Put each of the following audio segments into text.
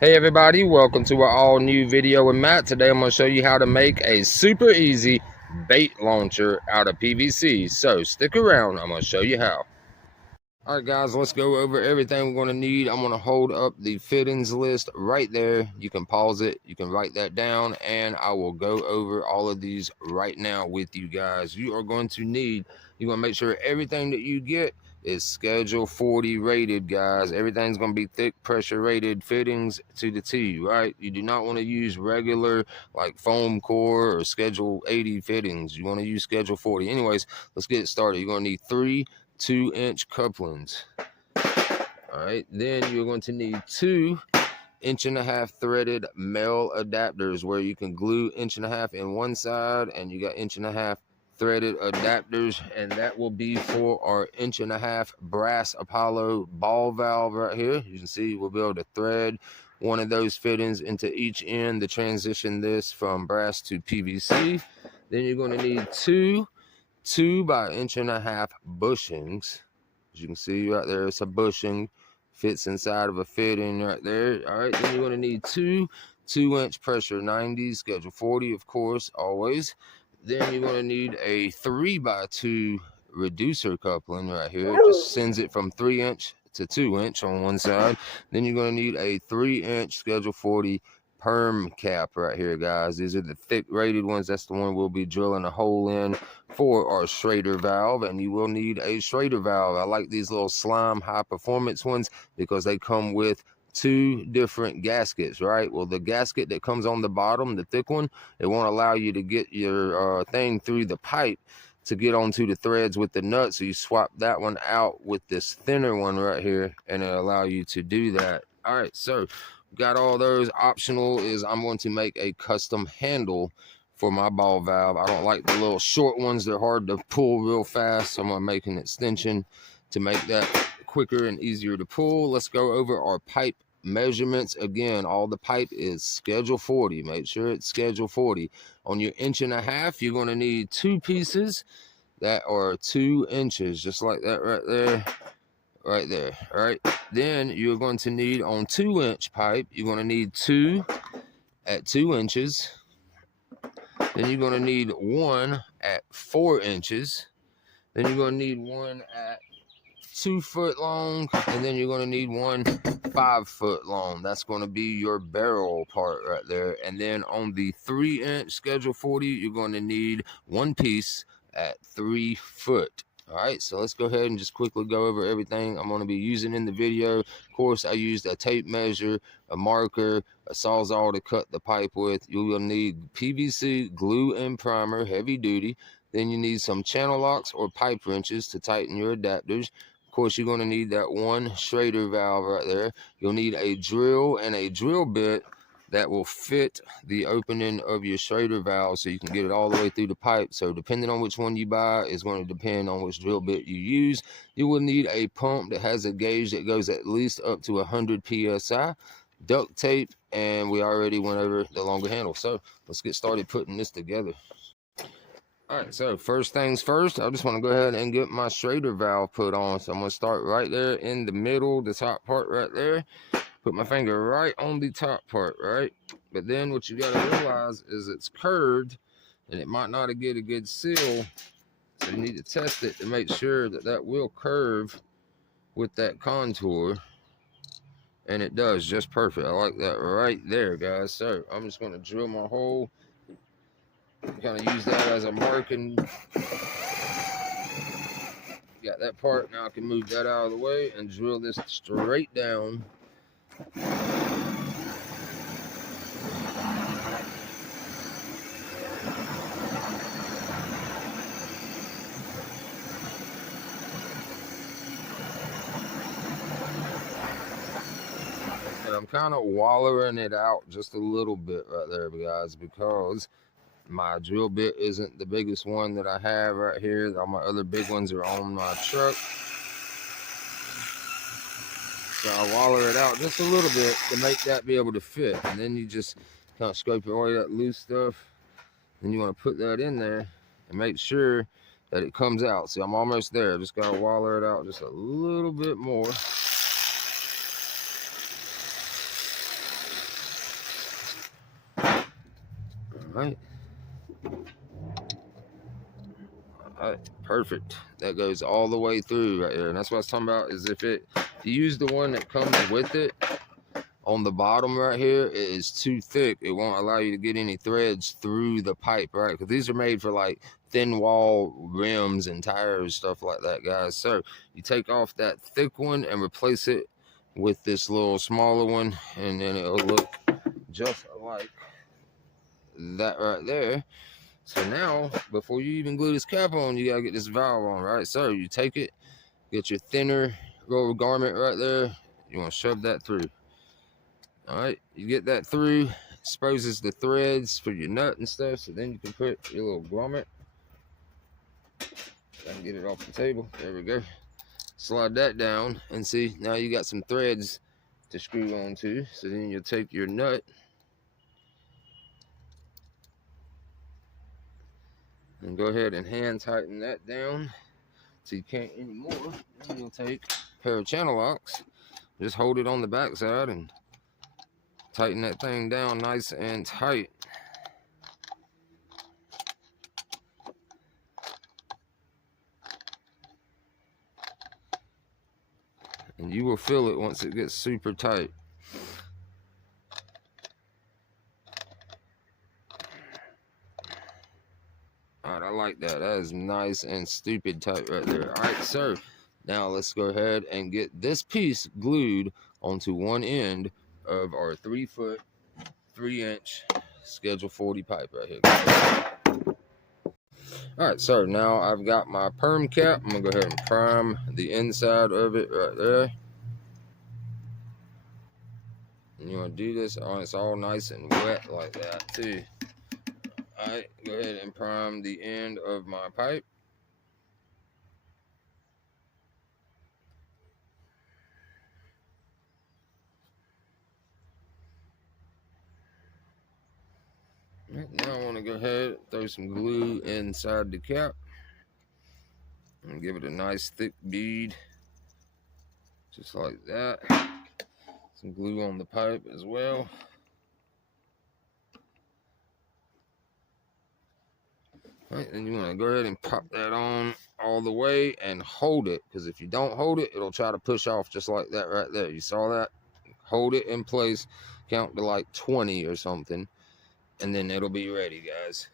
Hey everybody, welcome to our all new video with Matt. Today I'm going to show you how to make a super easy bait launcher out of PVC. So stick around, I'm going to show you how. Alright guys, let's go over everything we're going to need. I'm going to hold up the fittings list right there. You can pause it, you can write that down, and I will go over all of these right now with you guys. You are going to need, you want to make sure everything that you get is Schedule 40 rated, guys. Everything's going to be thick pressure rated fittings to the T, right? You do not want to use regular like foam core or Schedule 80 fittings. You want to use Schedule 40. Anyways, let's get started. You're going to need 3 2-inch couplings. All right, then you're going to need 2 1.5-inch threaded male adapters where you can glue 1.5 in one side, and you got 1.5-inch threaded adapters, and that will be for our 1.5-inch brass Apollo ball valve right here. You can see we'll be able to thread one of those fittings into each end to transition this from brass to PVC. Then you're going to need 2 by 1.5-inch bushings. As you can see right there, it's a bushing, fits inside of a fitting right there. All right, then you're going to need 2 2-inch pressure 90s, Schedule 40, of course, always. Then you're going to need a 3x2 reducer coupling right here. It just sends it from 3-inch to 2-inch on one side. Then you're going to need a 3-inch Schedule 40 perm cap right here, guys. These are the thick rated ones. That's the one we'll be drilling a hole in for our Schrader valve, and you will need a Schrader valve. I like these little slime high performance ones because they come with 2 different gaskets, right? Well, the gasket that comes on the bottom, the thick one, it won't allow you to get your thing through the pipe to get onto the threads with the nut, so you swap that one out with this thinner one right here, and it'll allow you to do that. All right, so got all those. Optional is I'm going to make a custom handle for my ball valve. I don't like the little short ones. They're hard to pull real fast, so I'm going to make an extension to make that quicker and easier to pull. Let's go over our pipe measurements. Again, all the pipe is Schedule 40. Make sure it's Schedule 40. On your 1.5-inch, you're going to need 2 pieces that are 2 inches, just like that right there. Right there. All right, then you're going to need on 2-inch pipe, you're going to need 2 at 2 inches. Then you're going to need 1 at 4 inches. Then you're going to need 1 at 2 foot long, and then you're going to need 1 5 foot long. That's going to be your barrel part right there. And then on the 3-inch Schedule 40, you're going to need 1 piece at 3 foot. All right, so let's go ahead and just quickly go over everything I'm going to be using in the video. Of course, I used a tape measure, a marker, a Sawzall to cut the pipe with. You will need PVC glue and primer, heavy duty. Then you need some channel locks or pipe wrenches to tighten your adapters. Of course, you're going to need that 1 Schrader valve right there. You'll need a drill and a drill bit that will fit the opening of your Schrader valve so you can get it all the way through the pipe. So depending on which one you buy is going to depend on which drill bit you use. You will need a pump that has a gauge that goes at least up to 100 psi, duct tape, and we already went over the longer handle. So let's get started putting this together. All right, so first things first, I just want to go ahead and get my Schrader valve put on. So I'm going to start right there in the middle, the top part right there. Put my finger right on the top part, right? But then what you got to realize is it's curved and it might not get a good seal. So you need to test it to make sure that that will curve with that contour. And it does just perfect. I like that right there, guys. So I'm just going to drill my hole. Kind of use that as a marking. Got that part. Now I can move that out of the way and drill this straight down. And I'm kind of wallering it out just a little bit right there, guys, because my drill bit isn't the biggest one that I have right here. All my other big ones are on my truck. So I waller it out just a little bit to make that be able to fit. And then you just kind of scrape away that loose stuff. Then you want to put that in there and make sure that it comes out. See, I'm almost there. Just got to waller it out just a little bit more. All right, perfect. That goes all the way through right here, and that's what I was talking about. Is if you use the one that comes with it, on the bottom right here, it is too thick. It won't allow you to get any threads through the pipe, right? Because these are made for like thin wall rims and tires, stuff like that, guys. So you take off that thick one and replace it with this little smaller one, and then it'll look just like that right there. So now, before you even glue this cap on, you gotta get this valve on, right? So you take it, get your thinner rubber garment right there. You want to shove that through. All right, you get that through, exposes the threads for your nut and stuff. So then you can put your little grommet. I can get it off the table. There we go. Slide that down and see, now you got some threads to screw onto. So then you'll take your nut and go ahead and hand tighten that down so you can't anymore. Then you'll take a pair of channel locks, just hold it on the back side and tighten that thing down nice and tight. And you will feel it once it gets super tight. All right, I like that. That is nice and stupid tight right there. All right, so now let's go ahead and get this piece glued onto one end of our 3 foot, 3 inch Schedule 40 pipe right here. All right, so now I've got my perm cap. I'm gonna go ahead and prime the inside of it right there. And you wanna do this, oh, it's all nice and wet like that too. All right, go ahead and prime the end of my pipe. Right, now I want to go ahead and throw some glue inside the cap and give it a nice thick bead, just like that. Some glue on the pipe as well. All right, then you want to go ahead and pop that on all the way and hold it, because if you don't hold it, it'll try to push off just like that right there. You saw that? Hold it in place, count to like 20 or something, and then it'll be ready, guys.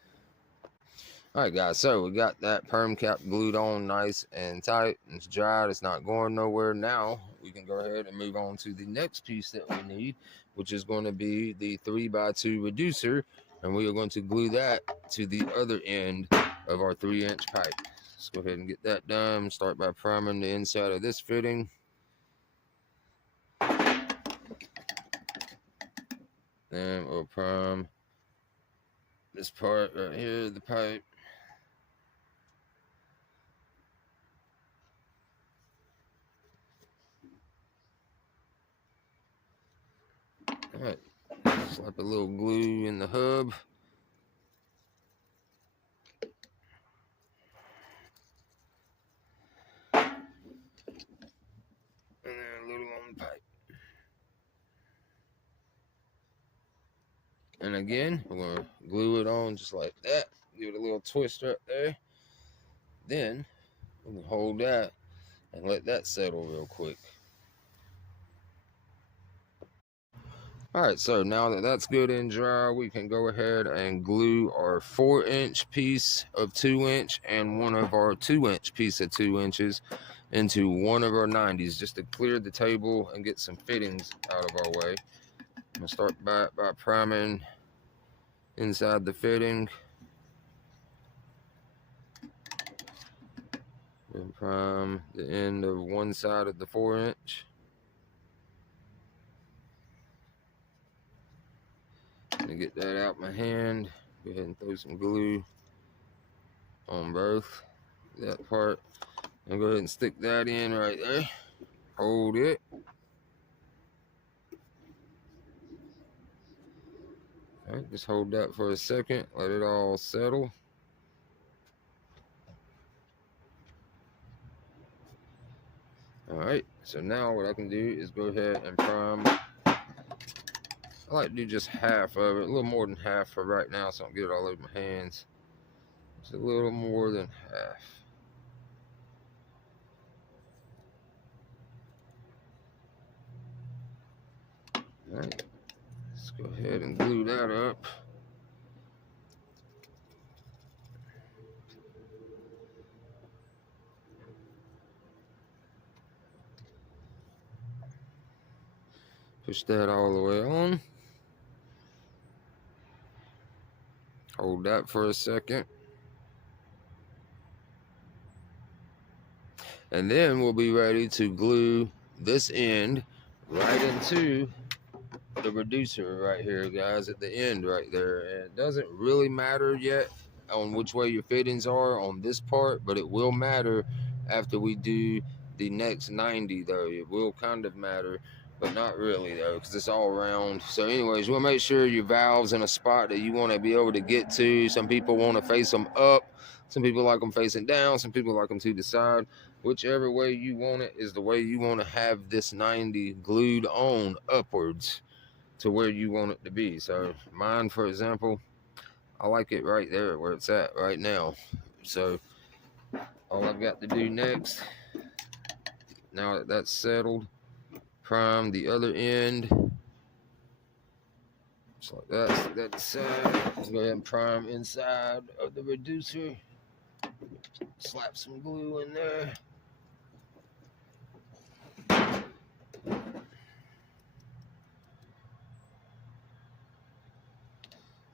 All right, guys, so we got that perm cap glued on nice and tight. It's dried, it's not going nowhere. Now we can go ahead and move on to the next piece that we need, which is going to be the 3x2 reducer, and we are going to glue that to the other end of our 3-inch pipe. Let's go ahead and get that done. Start by priming the inside of this fitting. Then we'll prime this part right here, the pipe. All right, slap a little glue in the hub. And then a little on the pipe. And again, we're going to glue it on just like that. Give it a little twist right there. Then we can hold that and let that settle real quick. All right, so now that that's good and dry, we can go ahead and glue our 4-inch piece of 2-inch and one of our 2-inch piece of 2 inches into one of our 90s, just to clear the table and get some fittings out of our way. I'm gonna start by priming inside the fitting. And prime the end of one side of the 4-inch. To get that out my hand, go ahead and throw some glue on both that part, and go ahead and stick that in right there. Hold it. All right, just hold that for a second, let it all settle. All right, so now what I can do is go ahead and prime I like to do just half of it, a little more than half for right now so I don't get it all over my hands. Just a little more than half. All right, let's go ahead and glue that up. Push that all the way on. Hold that for a second. And then we'll be ready to glue this end right into the reducer right here, guys, at the end right there. And it doesn't really matter yet on which way your fittings are on this part, but it will matter after we do the next 90 though. It will kind of matter, but not really though, because it's all round. So anyways, we'll make sure your valve's in a spot that you want to be able to get to. Some people want to face them up, some people like them facing down, some people like them to the side. Whichever way you want it is the way you want to have this 90 glued on upwards to where you want it to be. So mine, for example, I like it right there where it's at right now. So all I've got to do next, now that that's settled, prime the other end just like that. Stick that aside. Let's go ahead and prime inside of the reducer. Slap some glue in there.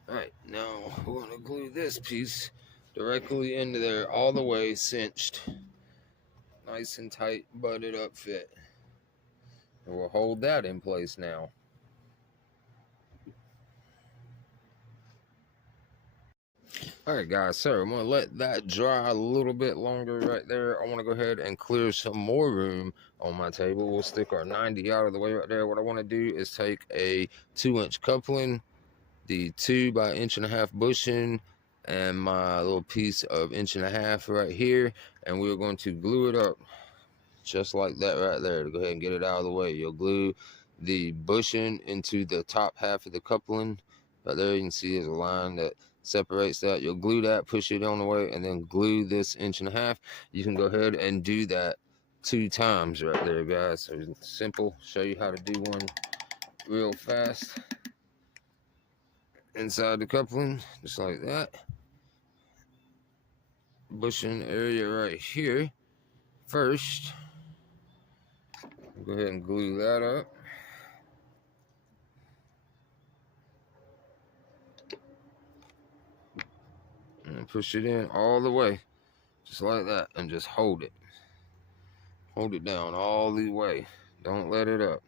Alright, now we're going to glue this piece directly into there, all the way cinched. Nice and tight, butted up fit. And we'll hold that in place now. Alright guys, so I'm going to let that dry a little bit longer right there. I want to go ahead and clear some more room on my table. We'll stick our 90 out of the way right there. What I want to do is take a 2-inch coupling, the 2 by 1.5 inch bushing, and my little piece of 1.5 inch right here, and we're going to glue it up just like that right there to go ahead and get it out of the way. You'll glue the bushing into the top half of the coupling right there. You can see there's a line that separates that. You'll glue that, push it on the way, and then glue this 1.5 inch. You can go ahead and do that 2 times right there, guys. So it's simple. Show you how to do one real fast. Inside the coupling, just like that. Bushing area right here. First, go ahead and glue that up. And push it in all the way, just like that, and just hold it. Hold it down all the way. Don't let it up.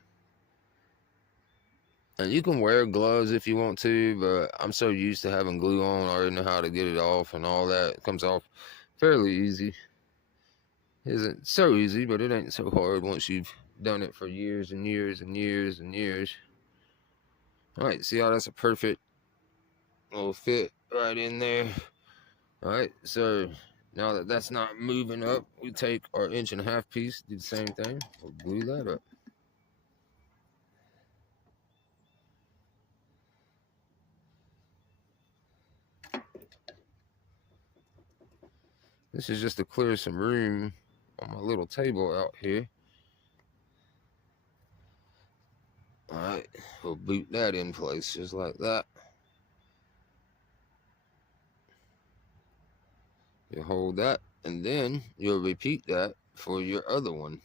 And you can wear gloves if you want to, but I'm so used to having glue on, I already know how to get it off and all that. It comes off fairly easy. It isn't so easy, but it ain't so hard once you've done it for years and years and years and years. All right, see how that's a perfect little fit right in there. All right, so now that that's not moving up, we take our 1.5 inch piece, do the same thing, we'll glue that up. This is just to clear some room on my little table out here. All right, we'll boot that in place just like that. You hold that, and then you'll repeat that for your other one.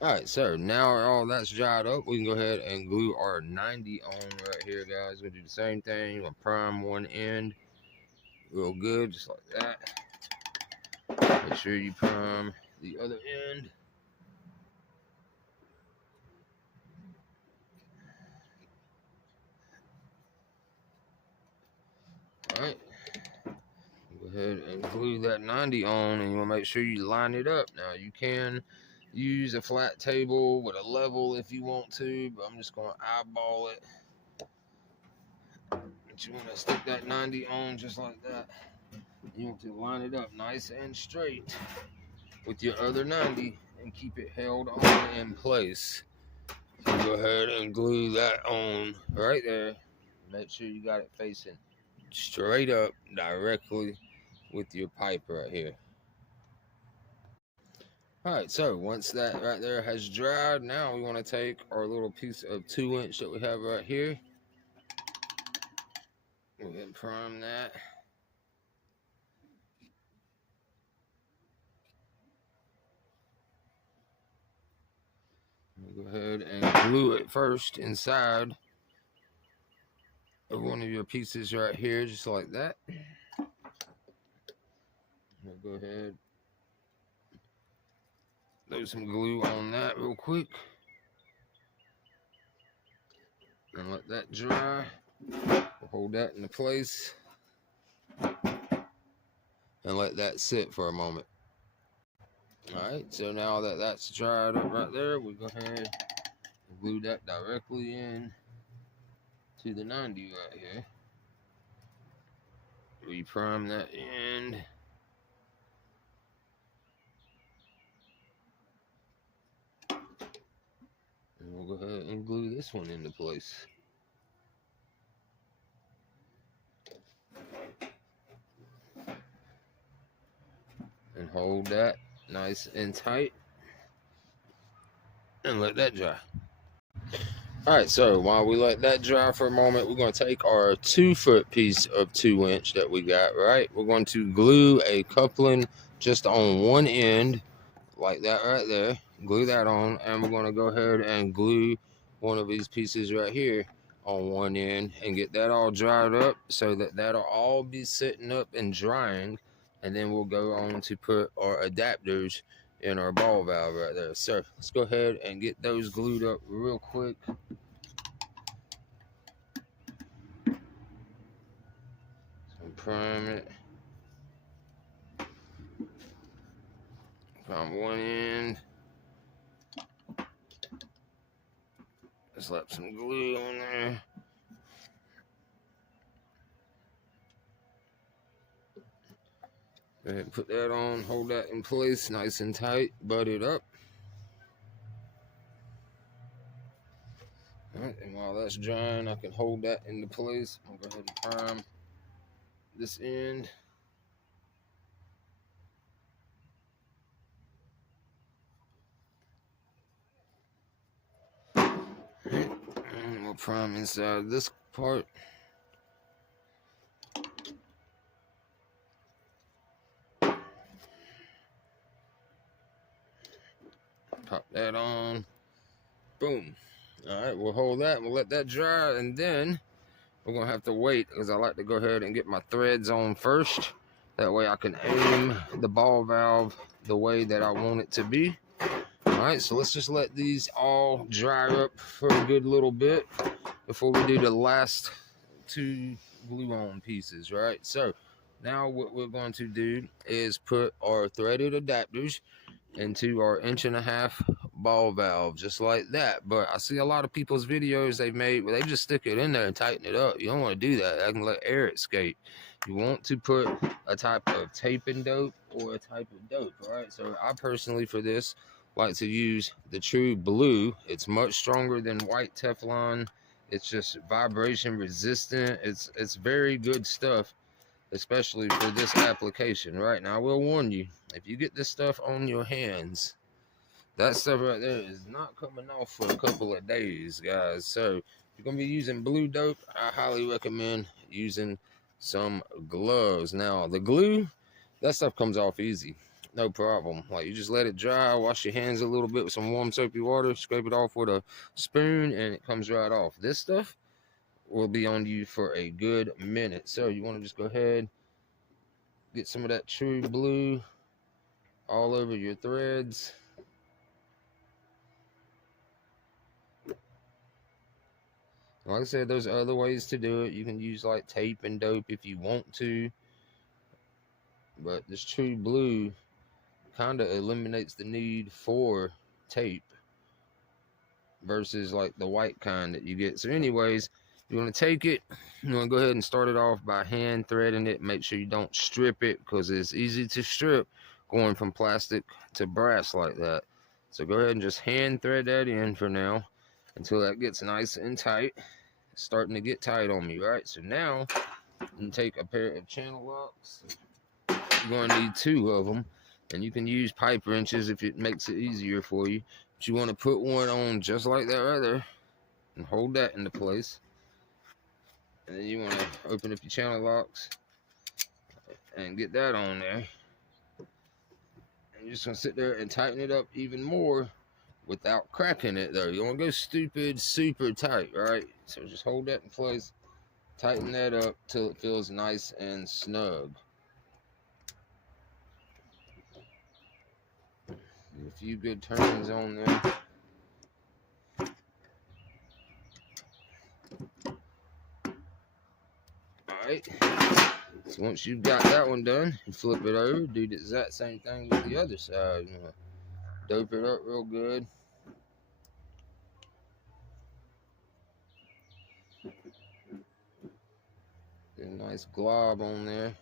All right, so now all that's dried up, we can go ahead and glue our 90 on right here, guys. We're gonna do the same thing. You're gonna prime one end real good, just like that. Make sure you prime the other end. All right, go ahead and glue that 90 on, and you want to make sure you line it up. Now you can use a flat table with a level if you want to, but I'm just going to eyeball it. But you want to stick that 90 on just like that. You want to line it up nice and straight with your other 90 and keep it held on in place. So go ahead and glue that on right there. Make sure you got it facing straight up directly with your pipe right here. All right, so once that right there has dried, now we want to take our little piece of 2-inch that we have right here. We'll then prime that. We'll go ahead and glue it first inside of one of your pieces right here, just like that. We'll go ahead, throw some glue on that real quick, and let that dry. We'll hold that into place and let that sit for a moment. All right, so now that that's dried up right there, we go ahead and glue that directly in to the 90 right here. We prime that end. And we'll go ahead and glue this one into place. And hold that nice and tight and let that dry. All right, so while we let that dry for a moment, we're going to take our 2-foot piece of 2-inch that we got, right? We're going to glue a coupling just on one end, like that right there. Glue that on, and we're going to go ahead and glue one of these pieces right here on one end and get that all dried up so that that'll all be sitting up and drying. And then we'll go on to put our adapters in our ball valve right there. So let's go ahead and get those glued up real quick. Prime it. Prime one end. Slap some glue on there. Go ahead and put that on. Hold that in place nice and tight. Butt it up. All right, and while that's drying, I can hold that into place. I'll go ahead and prime this end. And we'll prime inside this part. Pop that on. Boom. All right, we'll hold that. We'll let that dry, and then we're going to have to wait because I like to go ahead and get my threads on first. That way I can aim the ball valve the way that I want it to be. All right, so let's just let these all dry up for a good little bit before we do the last 2 glue-on pieces, right? So now what we're going to do is put our threaded adapters into our 1.5-inch ball valve, just like that. But I see a lot of people's videos they've made where they just stick it in there and tighten it up. You don't want to do that. That can let air escape. You want to put a type of tape and dope or a type of dope, right? So I personally, for this, like to use the True Blue. It's much stronger than white Teflon. It's just vibration resistant. It's very good stuff, especially for this application. Right now, I will warn you, if you get this stuff on your hands, that stuff right there is not coming off for a couple of days, guys. So if you're gonna be using blue dope, I highly recommend using some gloves. Now the glue, that stuff comes off easy, no problem. Like, you just let it dry, wash your hands a little bit with some warm soapy water, scrape it off with a spoon, and it comes right off. This stuff will be on you for a good minute. So you want to just go ahead, get some of that True Blue all over your threads. Like I said, there's other ways to do it. You can use like tape and dope if you want to, but this True Blue kind of eliminates the need for tape versus like the white kind that you get. So anyways, you want to take it, you want to go ahead and start it off by hand threading it. Make sure you don't strip it, because it's easy to strip going from plastic to brass like that. So go ahead and just hand thread that in for now. until that gets nice and tight. It's starting to get tight on me, right? So now you can take a pair of channel locks. You're going to need 2 of them, and you can use pipe wrenches if it makes it easier for you. But you want to put one on just like that right there and hold that into place. And then you want to open up your channel locks and get that on there. And you're just going to sit there and tighten it up even more without cracking it though. You don't want to go stupid super tight, right? So just hold that in place, tighten that up till it feels nice and snug. Get a few good turns on there. Alright, so once you've got that one done, you flip it over, do the exact same thing with the other side. You know, dope it up real good. Get a nice glob on there.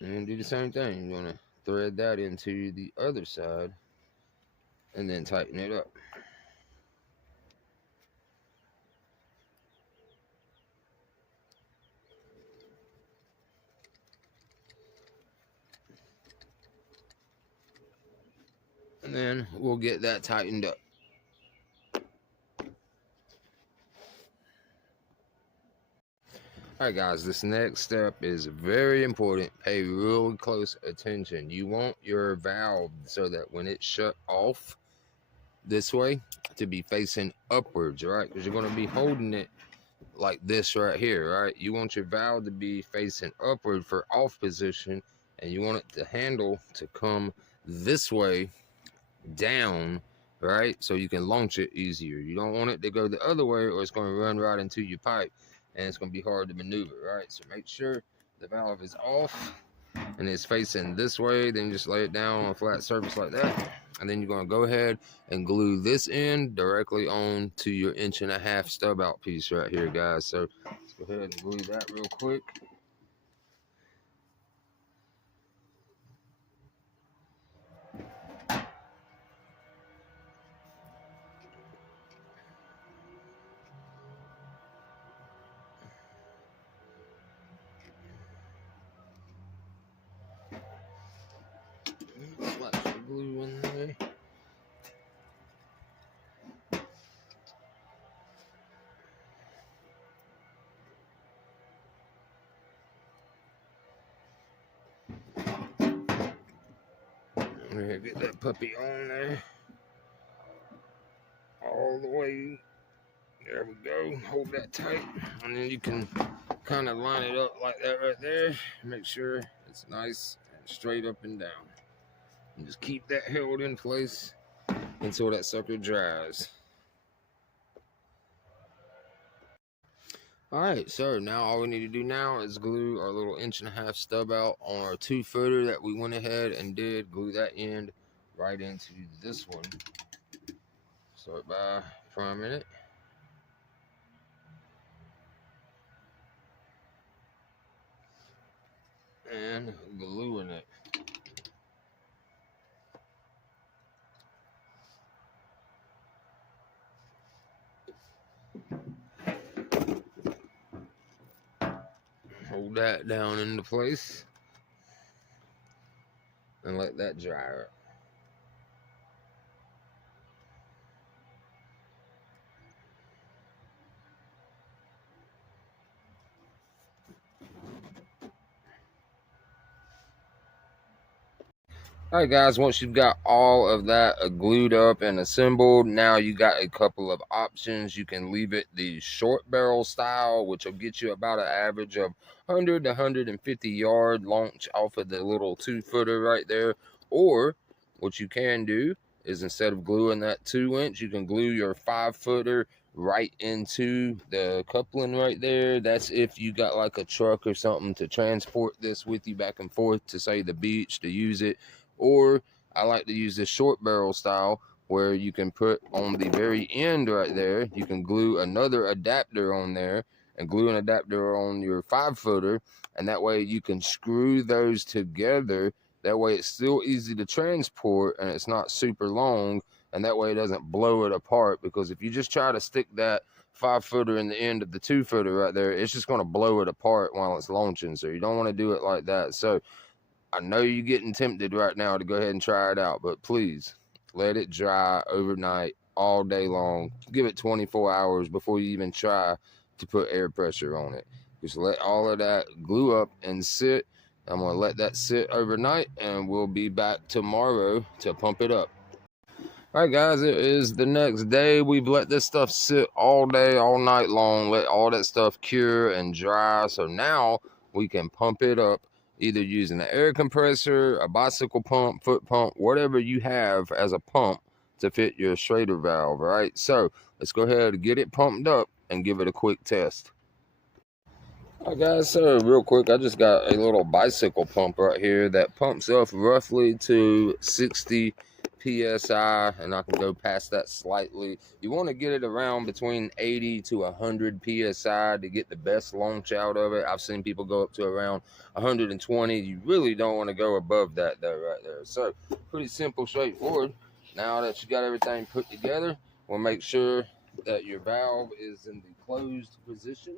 And do the same thing. You want to thread that into the other side and then tighten it up. And then we'll get that tightened up. Alright guys, this next step is very important. Pay real close attention. You want your valve so that when it's shut off this way to be facing upwards, right? Because you're going to be holding it like this right here, right? You want your valve to be facing upward for off position, and you want it to handle to come this way down, right? So you can launch it easier. You don't want it to go the other way or it's going to run right into your pipe and it's going to be hard to maneuver, right? So make sure the valve is off and it's facing this way. Then just lay it down on a flat surface like that. And then you're going to go ahead and glue this end directly on to your 1.5 inch stub out piece right here, guys. So let's go ahead and glue that real quick. Slap some glue in there. Get that puppy on there all the way. There we go. Hold that tight, and then you can kind of line it up like that right there. Make sure it's nice and straight up and down, and just keep that held in place until that sucker dries. All right, so now all we need to do now is glue our little 1.5 inch stub out on our 2-footer that we went ahead and did. Glue that end right into this one. Start by priming it. And gluing it. Hold that down into place and let that dry up. All right, guys, once you've got all of that glued up and assembled, now you got a couple of options. You can leave it the short barrel style, which will get you about an average of 100 to 150 yard launch off of the little 2-footer right there. Or what you can do is, instead of gluing that 2-inch, you can glue your 5-footer right into the coupling right there. That's if you got like a truck or something to transport this with you back and forth to, say, the beach to use it. Or I like to use this short barrel style, where you can put on the very end right there, you can glue another adapter on there, and glue an adapter on your 5-footer, and that way you can screw those together. That way it's still easy to transport and it's not super long, and that way it doesn't blow it apart. Because if you just try to stick that 5-footer in the end of the 2-footer right there, it's just going to blow it apart while it's launching. So you don't want to do it like that. So I know you're getting tempted right now to go ahead and try it out, but please let it dry overnight all day long. Give it 24 hours before you even try to put air pressure on it. Just let all of that glue up and sit. I'm going to let that sit overnight, and we'll be back tomorrow to pump it up. All right, guys, it is the next day. We've let this stuff sit all day, all night long, let all that stuff cure and dry. So now we can pump it up, either using an air compressor, a bicycle pump, foot pump, whatever you have as a pump to fit your Schrader valve. All right, so let's go ahead and get it pumped up and give it a quick test. All right, guys, so real quick, I just got a little bicycle pump right here that pumps up roughly to 60 psi, and I can go past that slightly. You want to get it around between 80 to 100 psi to get the best launch out of it. I've seen people go up to around 120. You really don't want to go above that though, right there. So pretty simple, straightforward. Now that you got everything put together, we'll make sure that your valve is in the closed position.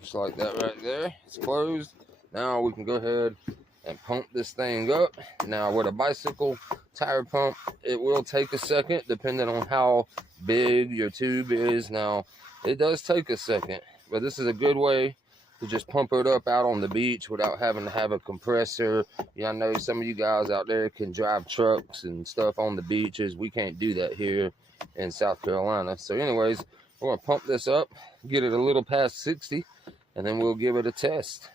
Just like that right there. It's closed. Now we can go ahead and pump this thing up. Now with a bicycle tire pump, it will take a second depending on how big your tube is. Now it does take a second, but this is a good way to just pump it up out on the beach without having to have a compressor. Yeah, I know some of you guys out there can drive trucks and stuff on the beaches. We can't do that here in South Carolina. So anyways, we're gonna pump this up, get it a little past 60, and then we'll give it a test.